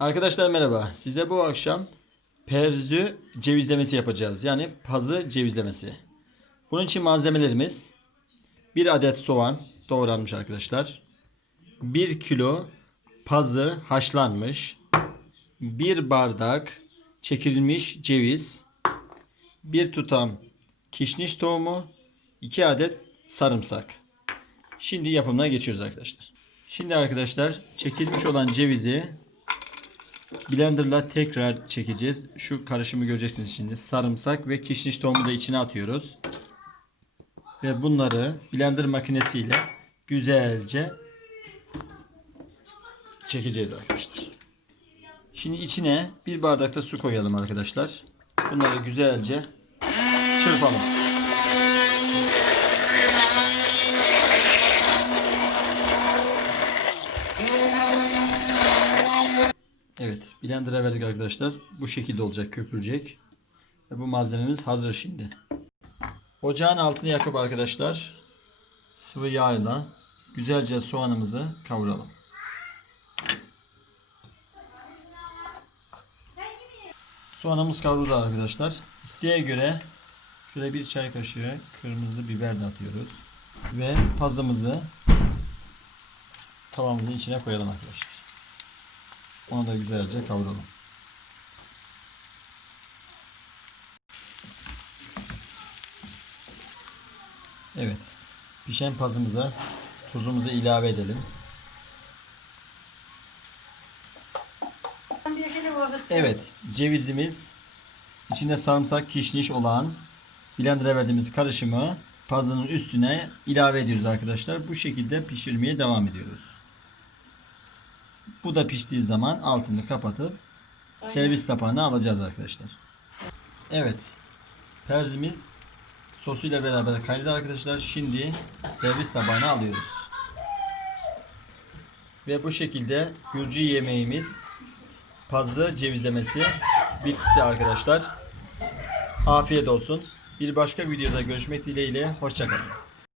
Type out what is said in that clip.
Arkadaşlar merhaba. Size bu akşam perzü cevizlemesi yapacağız. Yani pazı cevizlemesi. Bunun için malzemelerimiz 1 adet soğan doğranmış arkadaşlar. 1 kilo pazı haşlanmış. 1 bardak çekilmiş ceviz. 1 tutam kişniş tohumu. 2 adet sarımsak. Şimdi yapımına geçiyoruz arkadaşlar. Şimdi arkadaşlar çekilmiş olan cevizi Blender'la tekrar çekeceğiz. Şu karışımı göreceksiniz şimdi. Sarımsak ve kişniş tohumu da içine atıyoruz. Ve bunları blender makinesiyle güzelce çekeceğiz arkadaşlar. Şimdi içine bir bardakta su koyalım arkadaşlar. Bunları güzelce çırpalım. Evet, blender'a verdik arkadaşlar. Bu şekilde olacak, köpürecek. Ve bu malzememiz hazır şimdi. Ocağın altını yakıp arkadaşlar sıvı yağla güzelce soğanımızı kavuralım. Soğanımız kavruldu arkadaşlar. İsteğe göre şöyle bir çay kaşığı kırmızı biber de atıyoruz. Ve pazımızı tavamızın içine koyalım arkadaşlar. Onu da güzelce kavuralım. Evet. Pişen pazımıza tuzumuzu ilave edelim. Evet. Cevizimiz içinde sarımsak, kişniş olan blender'a verdiğimiz karışımı pazının üstüne ilave ediyoruz arkadaşlar. Bu şekilde pişirmeye devam ediyoruz. Bu da piştiği zaman altını kapatıp servis tabağına alacağız arkadaşlar. Evet. Perzimiz sosuyla beraber kaynadı arkadaşlar. Şimdi servis tabağına alıyoruz. Ve bu şekilde Gürcü yemeğimiz pazı cevizlemesi bitti arkadaşlar. Afiyet olsun. Bir başka videoda görüşmek dileğiyle. Hoşçakalın.